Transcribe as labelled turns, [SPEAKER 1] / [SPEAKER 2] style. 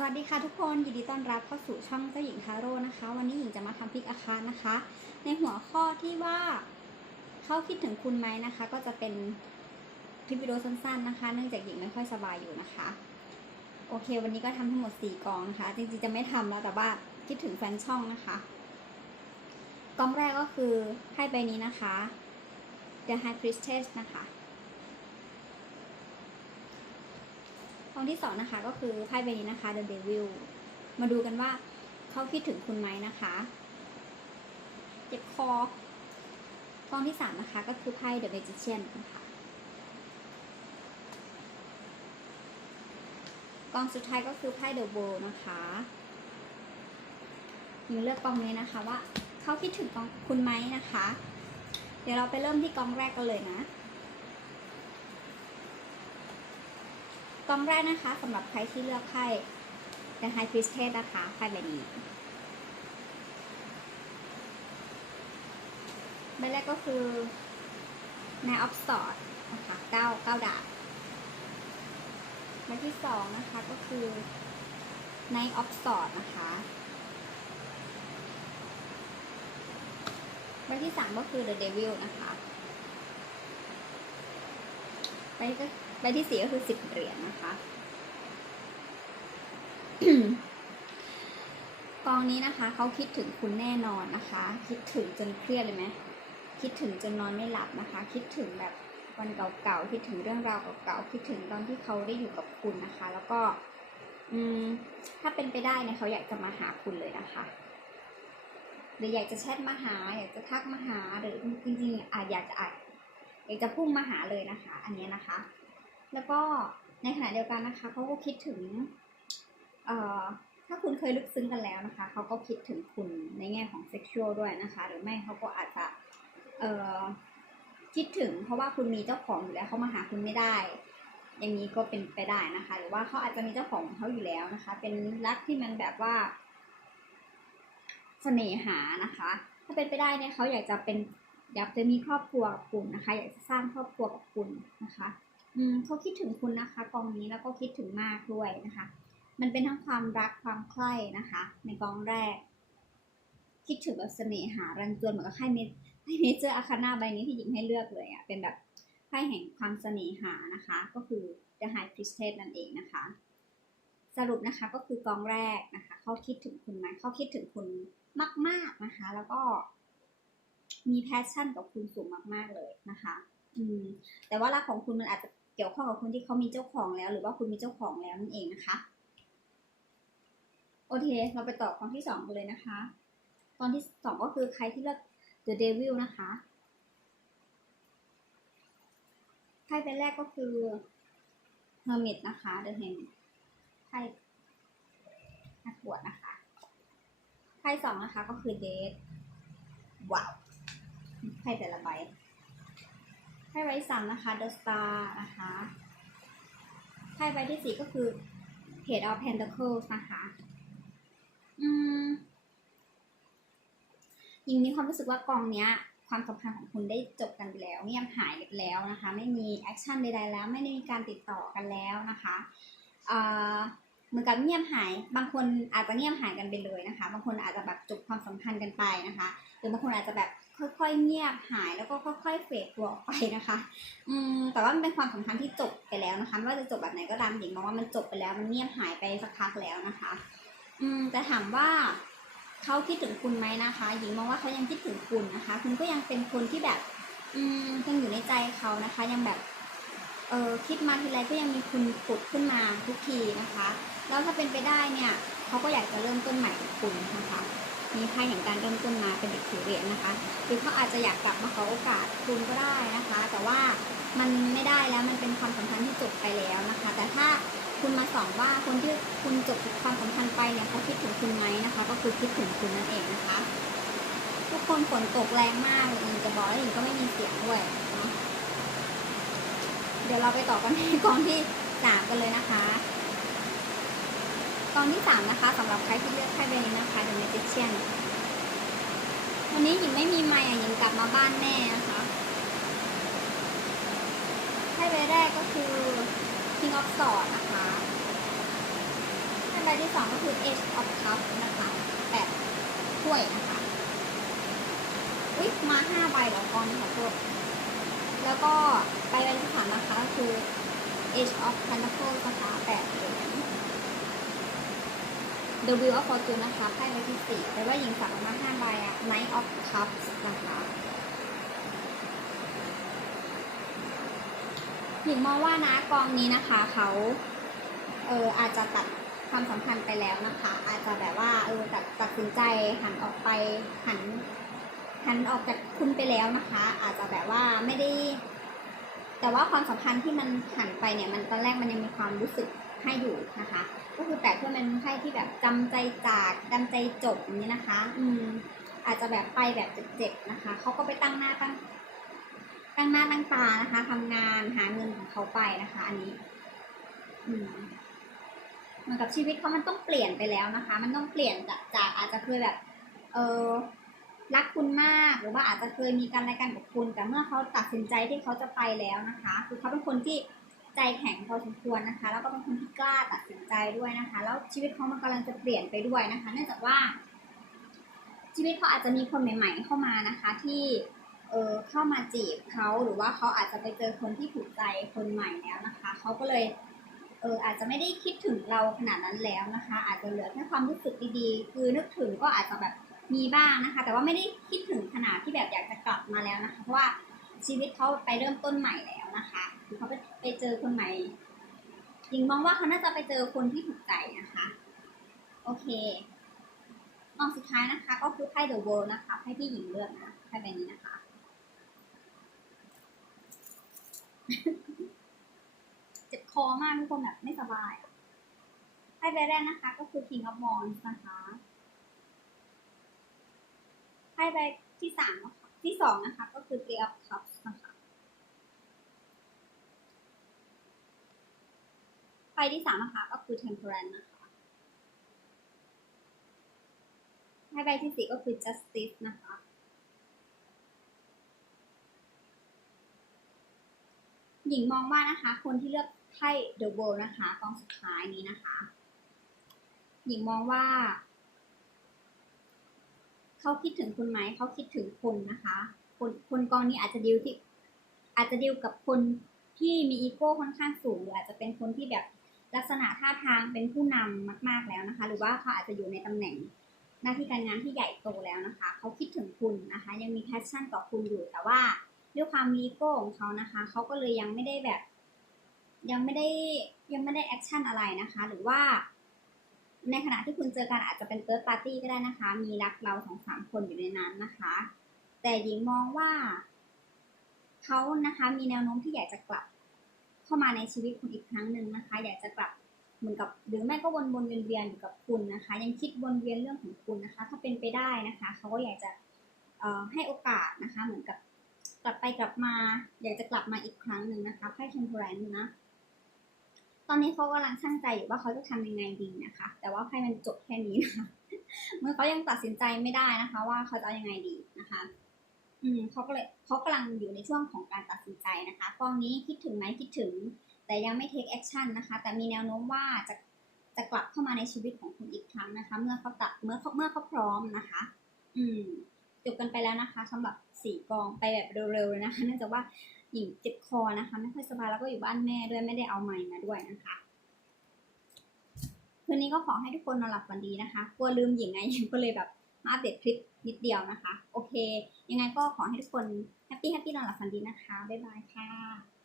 [SPEAKER 1] สวัสดีค่ะทุกคนยินดีต้อนรับเข้าสู่ช่องเจ้าหญิงทาโร่นะคะ วันนี้หญิงจะมาทำพลิกอาคารนะคะ ในหัวข้อที่ว่าเขาคิดถึงคุณไหมนะคะ ก็จะเป็นคลิปวิดีโอสั้นๆนะคะ เนื่องจากหญิงไม่ค่อยสบายอยู่นะคะ โอเค วันนี้ก็ทำทั้งหมด4กองนะคะ จริงๆจะไม่ทำแล้วแต่ว่าคิดถึงแฟนช่องนะคะ กองแรกก็คือไพ่ใบนี้นะคะ The High Priestess นะคะ องที่สองนะคะก็คือไพ่ใบนี้นะคะ The Devil มาดูกันว่าเขาคิดถึงคุณไหมนะคะ เจ็บคอกองที่สามนะคะก็คือไพ่ The Magician นะคะกองสุดท้ายก็คือไพ่ The World นะคะหนูเลือกกองนี้นะคะว่าเขาคิดถึงกองคุณไหมนะคะ เดี๋ยวเราไปเริ่มที่กองแรกกันเลยนะ กองแรกนะคะสำหรับใครที่เลือกไพ่ The High Priestess นะคะไพ่ใบนี้ใบแรกก็คือ Knight of s o r t นะคะเก้าเก้าดาบใบที่สองนะคะก็คือ Knight of s o r t นะคะใบที่สามก็คือ The Devil นะคะ ใบใบที่สี่ก็คือสิบเหรียญนะคะกองนี้นะคะเขาคิดถึงคุณแน่นอนนะคะ คิดถึงจนเครียดเลยไหมคิดถึงจนนอนไม่หลับนะคะ คิดถึงแบบวันเก่าๆคิดถึงเรื่องราวเก่าๆคิดถึงตอนที่เขาได้อยู่กับคุณนะคะ แล้วก็ อืม ถ้าเป็นไปได้เนี่ยเขาอยากจะมาหาคุณเลยนะคะ หรืออยากจะแชทมาหา อยากจะทักมาหาหรือจริงๆอาจอยากจะอาจ อยากจะพุ่งมาหาเลยนะคะ อันนี้นะคะ แล้วก็ในขณะเดียวกันนะคะเขาก็คิดถึงเอ่อถ้าคุณเคยลึกซึ้งกันแล้วนะคะเขาก็คิดถึงคุณในแง่ของเซ็กชวลด้วยนะคะ หรือไม่เขาก็อาจจะเอ่อคิดถึง เพราะว่าคุณมีเจ้าของอยู่แล้วเขามาหาคุณไม่ได้ อย่างนี้ก็เป็นไปได้นะคะ หรือว่าเขาอาจจะมีเจ้าของของเขาอยู่แล้วนะคะ เป็นรักที่มันแบบว่าเสน่หานะคะ ถ้าเป็นไปได้เนี่ยเขาอยากจะเป็น อยากจะมีครอบครัวกับคุณนะคะ อยากจะสร้างครอบครัวกับคุณนะคะอืมเขาคิดถึงคุณนะคะกองนี้แล้วก็คิดถึงมากด้วยนะคะ มันเป็นทั้งความรักความใคร่นะคะ ในกองแรก คิดถึงแบบเสน่หารันจวนเหมือนกับไพ่เมไพ่เมเจอร์อาคาน่าใบนี้ที่หญิงให้เลือกเลยอะ่ะเป็นแบบไพ่แห่งความเสน่หานะคะ ก็คือ The High Priestess นั่นเองนะคะ สรุปนะคะก็คือกองแรกนะคะเขาคิดถึงคุณไหมเขาคิดถึงคุณมาก ๆนะคะ แล้วก็ มีแพชชั่นกับคุณสูงมาก ๆ เลยนะคะ อืม แต่ว่ารักของคุณมันอาจจะเกี่ยวข้องกับคนที่เขามีเจ้าของแล้ว หรือว่าคุณมีเจ้าของแล้วนั่นเองนะคะ โอเค เราไปต่อกองที่สองกันเลยนะคะกองที่สองก็คือใครที่เลือก The Devil นะคะ ไพ่ใบแรกก็คือ Hermit นะคะ The Hermit ไพ่นักบวชนะคะ ไพ่สองนะคะก็คือ Death ว้าว ไพ่แต่ละใบไพ่ใบสามนะคะ The Star นะคะไพ่ใบที่สี่ก็คือ Page of Pentacles นะคะอืมยิงมีความรู้สึกว่ากองเนี้ย ความสัมพันธ์ของคุณได้จบกันไปแล้วเงียบหายไปแล้วนะคะ ไม่มีแอคชั่นใดๆแล้ว ไม่ได้มีการติดต่อกันแล้วนะคะอ่าเหมือนกับเงียบหาย บางคนอาจจะเงียบหายกันไปเลยนะคะ บางคนอาจจะแบบจบความสัมพันธ์กันไปนะคะ หรือบางคนอาจจะแบบ ค่อยๆเงียบหายแล้วก็ค่อยๆเฟดตัวออกไปนะคะ อืมแต่ว่ามันเป็นความสัมพันธ์ที่จบไปแล้วนะคะไม่ว่าจะจบแบบไหนก็ตามหญิงมองว่ามันจบไปแล้วมันเงียบหายไปสักพักแล้วนะคะ อืมแต่ถามว่าเขาคิดถึงคุณไหมนะคะ หญิงมองว่าเขายังคิดถึงคุณนะคะ คุณก็ยังเป็นคนที่แบบ อืมยังอยู่ในใจเขานะคะ ยังแบบเออคิดมาทีไรก็ยังมีคุณผุดขึ้นมาทุกทีนะคะ แล้วถ้าเป็นไปได้เนี่ยเขาก็อยากจะเริ่มต้นใหม่กับคุณนะคะ มีไพ่แห่งการเริ่มต้นมาเป็นเด็กถือเหรียญนะคะ หรือเขาอาจจะอยากกลับมาขอโอกาสคุณก็ได้นะคะ แต่ว่ามันไม่ได้แล้วมันเป็นความสัมพันธ์ที่จบไปแล้วนะคะ แต่ถ้าคุณมาสอนว่าคนที่คุณจบความสัมพันธ์ไปเนี่ยเขาคิดถึงคุณไหมนะคะ ก็คือคิดถึงคุณนั่นเองนะคะ ทุกคนฝนตกแรงมากเลยจะบอกแล้วหญิงก็ไม่มีเสียงด้วยเดี๋ยวเราไปต่อกันที่กองที่สามกันเลยนะคะ องที่สามนะคะสำหรับใครที่เลือกไพ่ใบนี้นะคะ The Magician วันนี้หญิงไม่มีไมค์อะหญิงกลับมาบ้านแน่นะคะไพ่ใบแรกก็คือ King of Swords นะคะไพ่ใบบที่สองก็คือ Age of Cup นะคะแปดถ้วยนะคะอุ๊ยมาห้าใบเหรอกองนี้ขอโทษแล้วก็ใบใบที่สามนะคะก็คือ Age of Pentacles นะคะแปดเหรียญ The Wheel of Fortune นะคะไพ่ใบที่สี่แต่ว่าหญิงสาวมาห้าใบอะ Knight of Cups นะคะหญิงมองว่านะกองนี้นะคะเขาเอออาจจะตัดความสัมพันธ์ไปแล้วนะคะ อาจจะแบบว่าเออตัดตัดสินใจหันออกไปหันหันออกจากคุณไปแล้วนะคะ อาจจะแบบว่าไม่ได้ แต่ว่าความสัมพันธ์ที่มันหันไปเนี่ย มันตอนแรกมันยังมีความรู้สึก ให้อยู่นะคะ ก็คือแต่เพื่อมันไพ่ที่แบบจำใจจากจำใจจบอย่างนี้นะคะ อืมอาจจะแบบไปแบบเจ็บๆนะคะเขาก็ไปตั้งหน้าตั้งตั้งหน้าตั้งตานะคะทำงานหาเงินของเขาไปนะคะ อันนี้ อืมเหมือนกับชีวิตเขามันต้องเปลี่ยนไปแล้วนะคะ มันต้องเปลี่ยนจากจากอาจจะเคยแบบ เออรักคุณมากหรือว่าอาจจะเคยมีการอะไรกันกับคุณ แต่เมื่อเขาตัดสินใจที่เขาจะไปแล้วนะคะ คือเขาเป็นคนที่ ใจแข็งพอสมควรนะคะ แล้วก็เป็นคนที่กล้าตัดสินใจด้วยนะคะ แล้วชีวิตเขามันกำลังจะเปลี่ยนไปด้วยนะคะ เนื่องจากว่า ชีวิตเขาอาจจะมีคนใหม่ ๆ เข้ามานะคะ ที่เออเข้ามาจีบเขาหรือว่าเขาอาจจะไปเจอคนที่ถูกใจคนใหม่แล้วนะคะเขาก็เลยเอออาจจะไม่ได้คิดถึงเราขนาดนั้นแล้วนะคะ อาจจะเหลือแค่ความรู้สึกดีๆ คือนึกถึงก็อาจจะแบบมีบ้างนะคะ แต่ว่าไม่ได้คิดถึงขนาดที่แบบอยากจะกลับมาแล้วนะคะ เพราะว่าชีวิตเขาไปเริ่มต้นใหม่แล้ว นะคะคือเขาไปไปเจอคนใหม่หญิงมองว่าเขาน่าจะไปเจอคนที่ถูกใจนะคะ โอเคกองสุดท้ายนะคะ ก็คือไพ่ The World นะคะไพ่ที่หญิงเลือกนะไพ่ใบนี้นะคะ เจ็บคอมากทุกคนแบบไม่สบายไพ่ใบแรกนะคะ ก็คือ King of Wands นะคะไพ่ใบที่สามนะคะที่สองนะคะ ก็คือ Three of Cups นะคะ ไพ่ที่สามนะคะก็คือ Temperance นะคะไพ่ใบที่สี่ก็คือ Justice นะคะหญิงมองว่านะคะ คนที่เลือกไพ่ The World นะคะกองสุดท้ายนี้นะคะ หญิงมองว่า เขาคิดถึงคุณไหม เขาคิดถึงคุณนะคะ คนคนกองนี้อาจจะดิวที่ อาจจะดิวกับคนที่มีอีโก้ค่อนข้างสูงหรืออาจจะเป็นคนที่แบบ ลักษณะท่าทางเป็นผู้นำมาก ๆแล้วนะคะ หรือว่าเขาอาจจะอยู่ในตำแหน่งหน้าที่การงานที่ใหญ่โตแล้วนะคะ เขาคิดถึงคุณนะคะ ยังมีแพชชั่นต่อคุณอยู่ แต่ว่าด้วยความมีอีโก้ของเขานะคะ เขาก็เลยยังไม่ได้แบบ ยังไม่ได้ยังไม่ได้แอคชั่นอะไรนะคะ หรือว่า ในขณะที่คุณเจอกันอาจจะเป็นเติร์ดปาร์ตี้ก็ได้นะคะ มีรักเราสองสามคนอยู่ในนั้นนะคะ แต่หญิงมองว่าเขานะคะ มีแนวโน้มที่อยากจะกลับ เข้ามาในชีวิตคุณอีกครั้งหนึ่งนะคะ อยากจะกลับเหมือนกับหรือไม่ก็วนวนเวียนเวียนอยู่กับคุณนะคะ ยังคิดวนเวียนเรื่องของคุณนะคะ ถ้าเป็นไปได้นะคะ เขาก็อยากจะให้โอกาสนะคะ เหมือนกับกลับไปกลับมา อยากจะกลับมาอีกครั้งหนึ่งนะคะไพ่เทมเพลนนะตอนนี้เขากำลังช่างใจอยู่ว่าเขาจะทำยังไงดีนะคะ แต่ว่าไพ่มันจบแค่นี้นะคะเมื่อเขายังตัดสินใจไม่ได้นะคะ ว่าเขาจะเอายังไงดีนะคะ อืมเขาก็เลยเขากำลังอยู่ในช่วงของการตัดสินใจนะคะกองนี้คิดถึงไหมคิดถึง แต่ยังไม่ take action นะคะ แต่มีแนวโน้มว่าจะจะกลับเข้ามาในชีวิตของคุณอีกครั้งนะคะ เมื่อเขาตัดเมื่อเขาเมื่อเขาพร้อมนะคะ อืมจบกันไปแล้วนะคะสำหรับสี่กองไปแบบเร็วๆเลยนะคะเนื่องจากว่าหญิงเจ็บคอนะคะ ไม่ค่อยสบายแล้วก็อยู่บ้านแม่ด้วยไม่ได้เอาไมค์มาด้วยนะคะคืนนี้ก็ขอให้ทุกคนนอนหลับฝันดีนะคะกลัวลืมหญิงไงหญิงก็เลยแบบ มาอัปเดตคลิปนิดเดียวนะคะ โอเค ยังไงก็ขอให้ทุกคนแฮปปี้แฮปปี้นอนหลับฝันดีนะคะ บ๊ายบายค่ะ